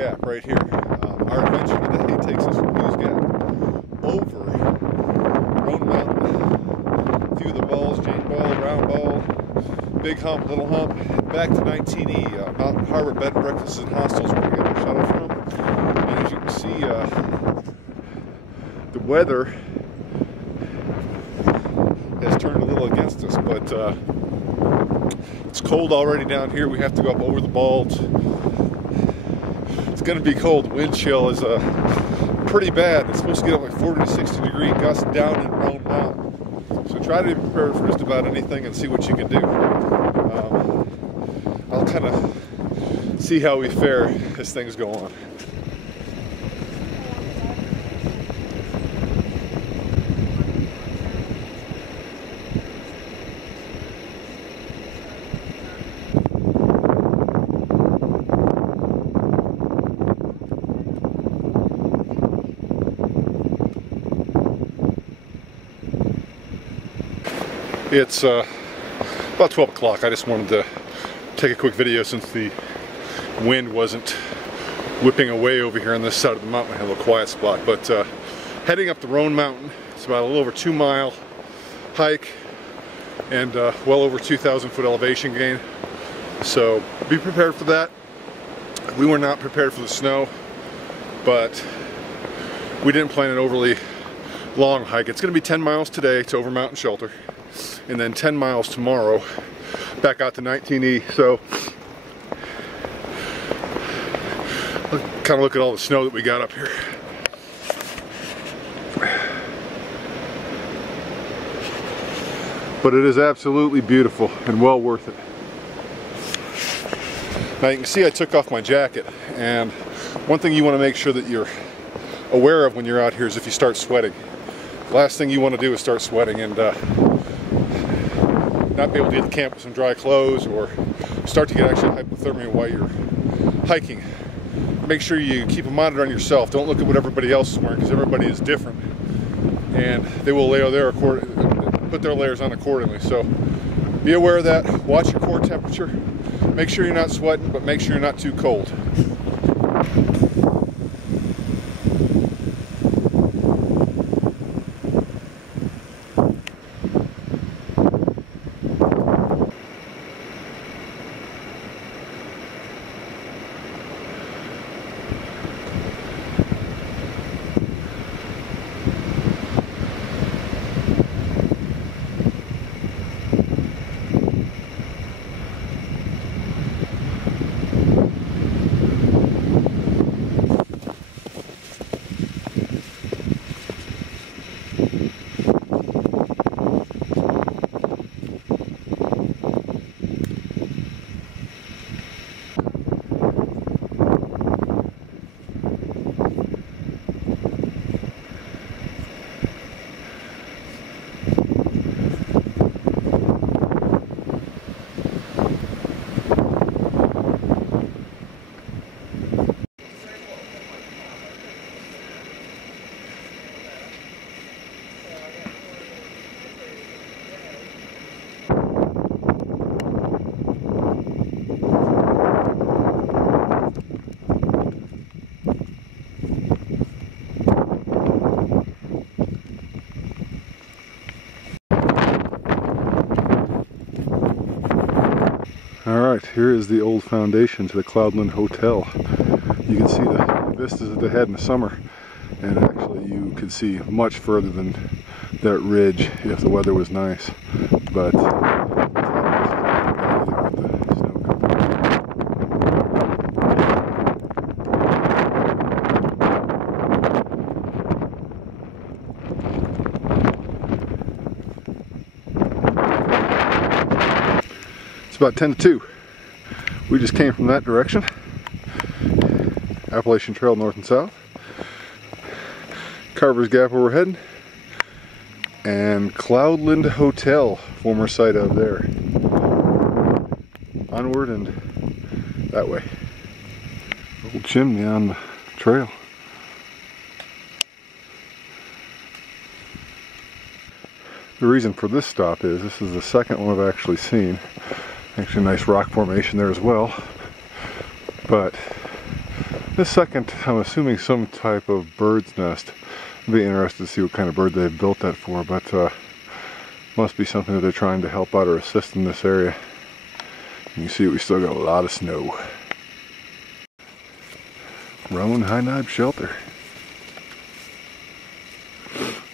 Gap right here. Our adventure today takes us from Hughes Gap over Roan Mountain, a few of the balls, Jane Ball, Round Ball, Big Hump, Little Hump, back to 19E, Mountain Harbor Bed and Breakfasts and Hostels where we get our shuttle from. And as you can see, the weather has turned a little against us, but it's cold already down here. We have to go up over the balls. It's going to be cold. Wind chill is pretty bad. It's supposed to get up like 40 to 60 degree gusts down in Roan Mountain. So try to be prepared for just about anything and see what you can do. I'll kind of see how we fare as things go on. It's about 12 o'clock. I just wanted to take a quick video since the wind wasn't whipping away over here on this side of the mountain. I had a little quiet spot, but heading up the Roan Mountain. It's about a little over 2 mile hike and well over 2,000 foot elevation gain. So be prepared for that. We were not prepared for the snow, but we didn't plan an overly long hike. It's going to be 10 miles today to Overmountain Shelter, and then 10 miles tomorrow back out to 19E. So kind of look at all the snow that we got up here. But it is absolutely beautiful and well worth it. Now you can see I took off my jacket, and one thing you want to make sure that you're aware of when you're out here is if you start sweating. The last thing you want to do is start sweating and not be able to get to camp with some dry clothes, or start to get actual hypothermia while you're hiking. Make sure you keep a monitor on yourself. Don't look at what everybody else is wearing, because everybody is different, and they will put their layers on accordingly. So be aware of that. Watch your core temperature. Make sure you're not sweating, but make sure you're not too cold. Alright, here is the old foundation to the Cloudland Hotel. You can see the vistas at the head in the summer, and actually you could see much further than that ridge if the weather was nice. But it's about 10 to 2. We just came from that direction. Appalachian Trail north and south. Hughes Gap where we're heading. And Cloudland Hotel, former site out there. Onward and that way. Old chimney on the trail. The reason for this stop is this is the second one I've actually seen. Actually a nice rock formation there as well. But This second, I'm assuming some type of bird's nest. I'd be interested to see what kind of bird they've built that for, but must be something that they're trying to help out or assist in this area. You can see we still got a lot of snow. Roan High Knob Shelter.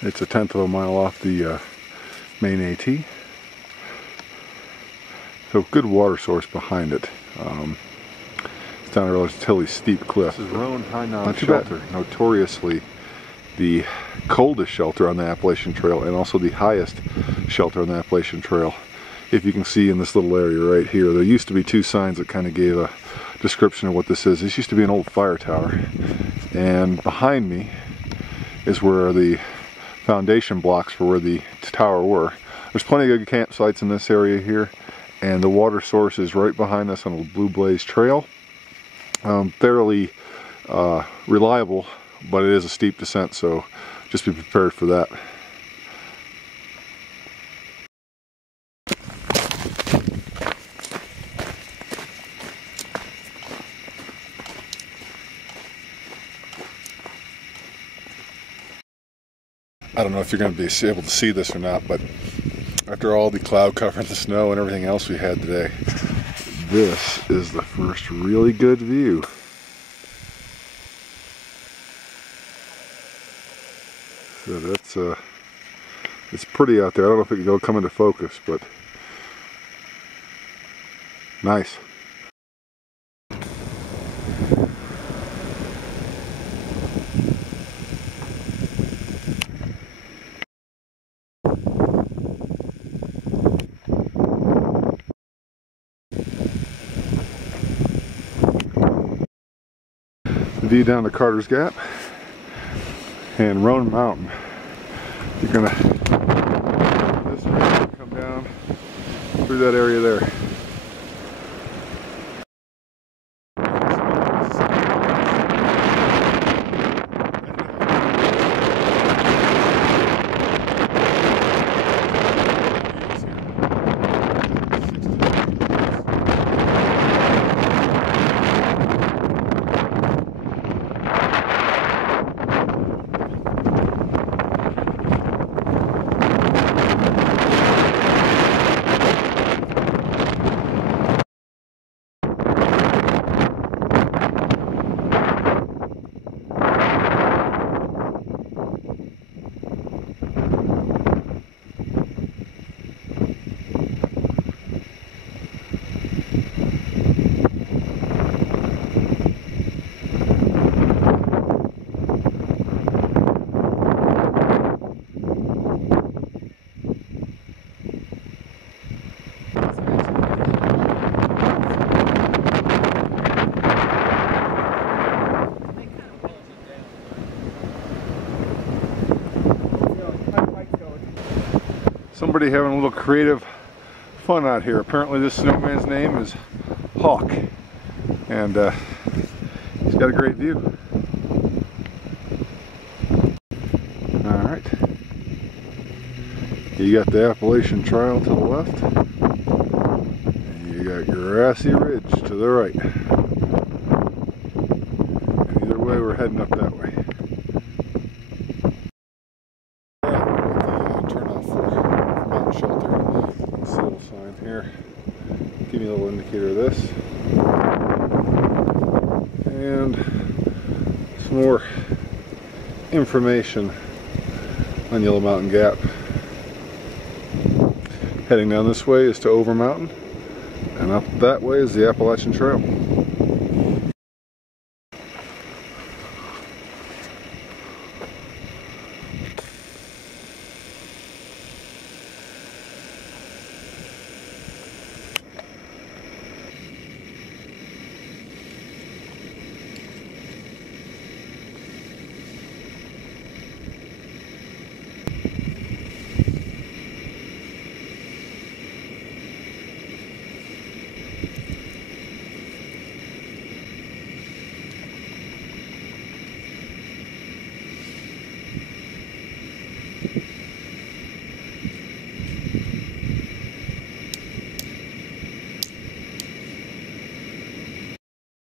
It's a 1/10 of a mile off the main AT. So good water source behind it. It's down a relatively steep cliff. This is Roan High Knob Shelter, notoriously the coldest shelter on the Appalachian Trail and also the highest shelter on the Appalachian Trail. If you can see in this little area right here, there used to be two signs that kind of gave a description of what this is. This used to be an old fire tower, and behind me is where the foundation blocks for where the tower were. There's plenty of good campsites in this area here, and the water source is right behind us on the Blue Blaze Trail. Fairly reliable, but it is a steep descent, so just be prepared for that. I don't know if you're going to be able to see this or not, but after all the cloud cover and the snow and everything else we had today, this is the first really good view. So that's it's pretty out there. I don't know if it can come into focus, but nice. View down to Carter's Gap and Roan Mountain. You're gonna this way, come down through that area there. Somebody having a little creative fun out here. Apparently this snowman's name is Hawk, and he's got a great view. Alright, you got the Appalachian Trail to the left, and you got Grassy Ridge to the right. And either way, we're heading up that way. Here, give you a little indicator of this, and some more information on Yellow Mountain Gap. Heading down this way is to Overmountain, and up that way is the Appalachian Trail.